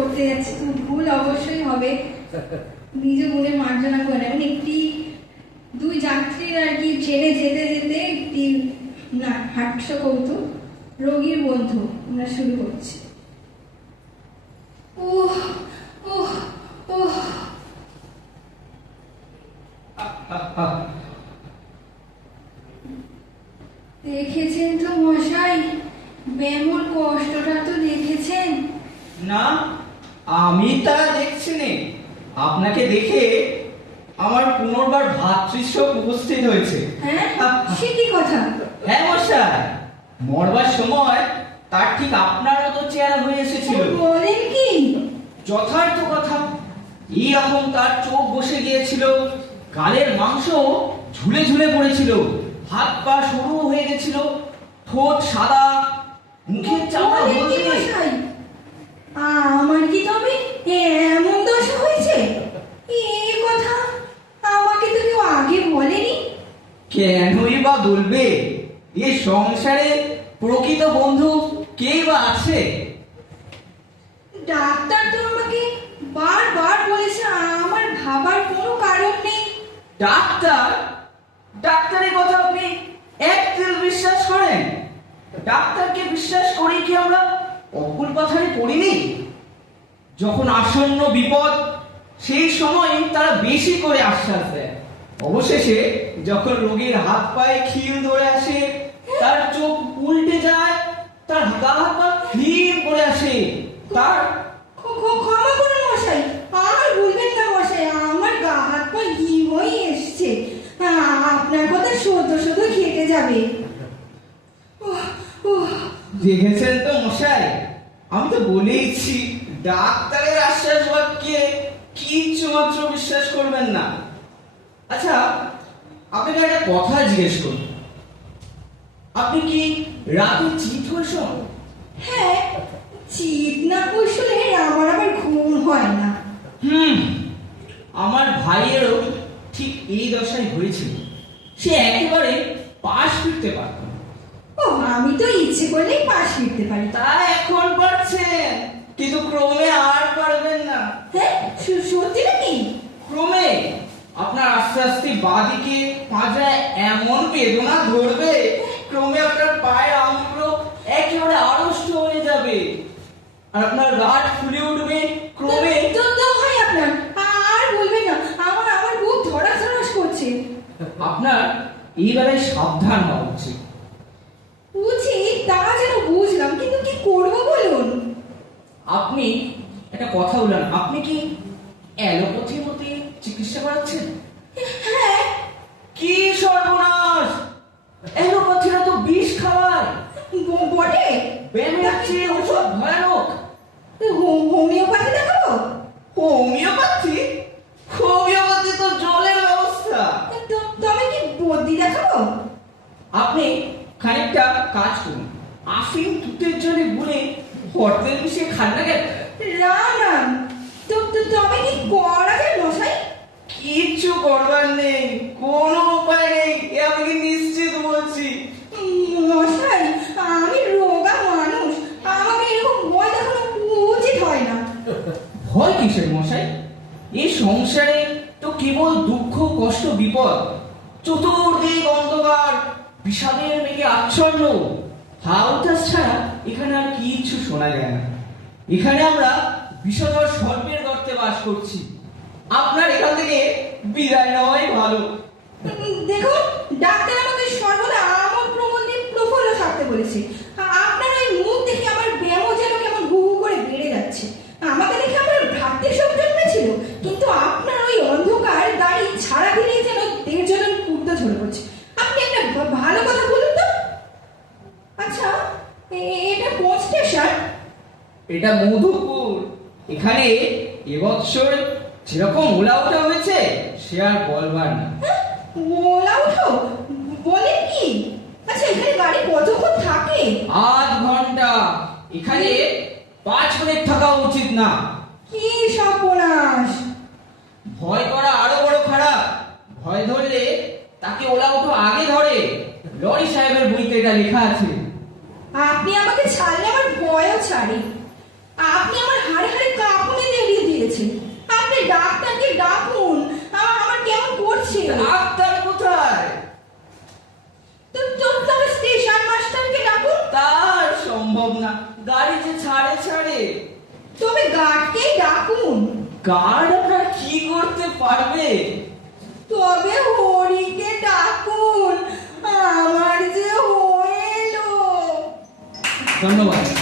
করতে যাচ্ছি, তো ভুল অবশ্যই হবে। নিজে মনে মার্জনা করে নেবেন। একটি দুই যাত্রীর আর কি ট্রেনে যেতে যেতে একটি না হাস্য কৌতুক, রোগীর বন্ধু আমরা শুরু করছি। ওহ ওহ ওহ, দেখেছেন তো মশাই, ব্যামোর কষ্টটা তো দেখেছেন? না, আমি তা দেখছি নে। আপনাকে দেখে আমার পুনর্বার ভ্রাতৃশোক উপস্থিত হয়েছে। হ্যাঁ, সে কি কথা? হ্যাঁ মশাই, মরবার সময় তার ঠিক আপনার মতো চেহারা হয়ে এসেছিল। বলেন কি? যথার্থ কথা। এইরকম তার চোখ বসে গিয়েছিল, গালের মাংস ঝুলে ঝুলে পড়েছিল, হাত পা সরু হয়ে গেছিল, ঠোঁট সাদা, মুখের চামড়া বলেন কি হলদে। মশাই? আমার কি তবে এমন দশা হয়েছে? এ কথা আমাকে তো কেউ আগে বলেনি। কেনই বা বলবে? এ সংসারে প্রকৃত বন্ধু কেই বা আছে? ডাক্তার তো আমাকে বারবার বলেছে আমার ভাবার কোনো কারণ নেই। ডাক্তার? ডাক্তারের কথা আপনি এক তেল বিশ্বাস করেন? ডাক্তারকে বিশ্বাস করি কি আমরা অকুল পাথারে পড়িনি? যখন আসন্ন বিপদ সেই সময় তারা বেশি করে আশ্বাস দেয়। অবশেষে যখন রোগীর হাত পায়ে খিল ধরে আসে, তার চোখ উল্টে যায়, তার গা হাত পা হিম করে আসে, তার ক্ষমা করুন মশাই, আর বলবেন না মশাই, আমার গা হাত পা হিম হয়ে এসছে। আপনার কথা সদ্য সদ্য খেতে যাবে। উহ, উহ। দেখেছেন তো মশাই, আমি তো বলেইছি ডাক্তারের আশ্বাস বাক্যে কিচ্ছু মাত্র বিশ্বাস করবেন না। আচ্ছা, আপনাকে একটা কথা জিজ্ঞেস করুন, আপনি কি রাতে চিত হয়ে শোন? হ্যাঁ, চিত না কৌশলে আমার আবার ঘুম হয় না। আমার ভাইয়েরও ঠিক এই দশাই হয়েছিল। সে একেবারে পাশ ফিরতে পারত না। ও, আমি তো ইচ্ছে করলেই পাশ ফিরতে পারি। তা এখন পারছেন, কিন্তু ক্রমে আর পারবেন না। হ্যাঁ, সত্যি নাকি? ক্রমে আপনার আস্তে আস্তে বাঁদিকে পাঁজায় এমন বেদনা ধরবে, ক্রমে আপনার পায়ের আঙুলগুলো একেবারে আড়ষ্ট হয়ে যাবে, আর আপনার গাঁট ফুলে উঠবে ক্রমে। তো হয় আপনার, আর বলবেন না, আমার বুক ধড়াস করছে। আপনার এইবারে সাবধান হওয়া উচিত। উচিত তা যেন বুঝলাম, কিন্তু কি করবো বলুন? আপনি একটা কথা বললেন, আপনি কি অ্যালোপ্যাথির মতে চিকিৎসা করাচ্ছেন? হ্যাঁ। কি সর্বনাশ! অ্যালোপ্যাথিরা তো বিষ খাওয়ায়। বটে? ব্যায়ামের চেয়ে ওসব ভয়ানক। হোমিওপ্যাথি দেখাবো? হোমিওপ্যাথি? হোমিওপ্যাথি তো জলের ব্যবস্থা। তবে কি বদ্যি দেখাবো? আপনি খানিকটা কাজ করুন, আফিম তুতের জলে গুলে হরতেল মিশিয়ে খান না কেন? রাম রাম, তবে কি করা যায় মশাই? কিচ্ছু করবার নেই, কোনো উপায় নেই, এ আমি নিশ্চিত বলছি। মশাই, আমি রোগা মানুষ, আমাকে এরকম ভয় দেখানো উচিত হয় না। ভয় কিসের মশাই? এই সংসারে তো কেবল দুঃখ কষ্ট বিপদ, চতুর্দিক অন্ধকার, বিষাদের মেঘে আচ্ছন্ন। হাউটাস ছাড়া এখানে আর কিচ্ছু শোনা যায় না। এখানে আমরা বিষধর সর্পের গর্তে বাস করছি। আপনার এখান থেকে বিদায় নেওয়াই ভালো। দেখুন, ডাক্তার আমাকে সর্বদা আমোদ প্রমোদ দিয়ে প্রফুল্ল থাকতে বলেছে। আপনার ওই মুখ দেখে আমার ব্যামো যেন কেমন হু হু করে বেড়ে যাচ্ছে। আমাকে দেখে আমার ভ্রাতৃশোক জন্মেছিল, কিন্তু আপনার ওই অন্ধকার গাড়ি ছাড়া দিলে যেন দেড় জন কুর্তা ঝরে পড়ছে। আপনি একটা ভালো কথা বলুন তো। আচ্ছা, এটা কোন স্টেশন? এটা মধুপুর। এখানে এবছর যেরকম ওলা ওঠা হয়েছে সে আর বলবার না। ওলা উঠো? বলেন কি? আচ্ছা, এখানে গাড়ি কতক্ষণ থাকে? 8 ঘন্টা। এখানে 5 মিনিট থাকা উচিত না। কি সর্বনাশ! ভয় করা আরো বড় খারাপ। ভয় ধরলে তাকে ওলা উঠো আগে ধরে। লরি সাহেবের বইতে এটা লেখা আছে। আপনি আমাকে ছাড়লে আমার ভয়ও ছাড়ে। আপনি আমার হাড়ে হাড়ে বলেছে। আপনি ডাক্তারকে ডাকুন, আমার কেমন করছে। ডাক্তার কোথায়? তবে স্টেশন মাস্টারকে ডাকুন। তার সম্ভব না, গাড়ি যে ছাড়ে। তবে গার্ডকেই ডাকুন। গার্ড আপনার কি করতে পারবে? তবে হরিকে ডাকুন, আমার যে হয়ে এলো। ধন্যবাদ।